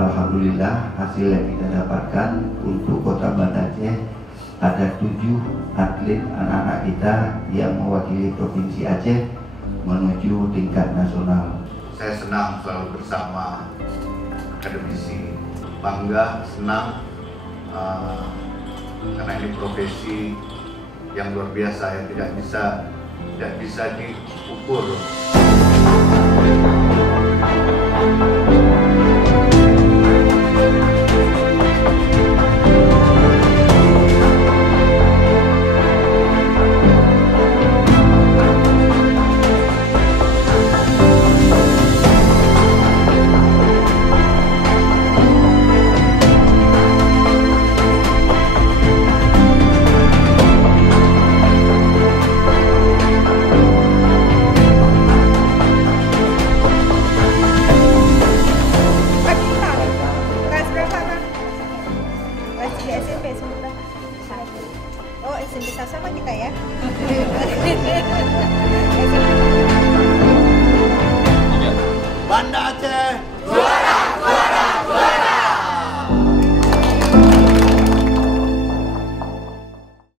Alhamdulillah hasil yang kita dapatkan untuk Kota Banda Aceh ada 7 atlet anak-anak kita yang mewakili Provinsi Aceh menuju tingkat nasional. Saya senang selalu bersama akademisi, bangga, senang karena ini profesi yang luar biasa yang tidak bisa diukur. Oh, SMP sama kita ya. Banda Aceh.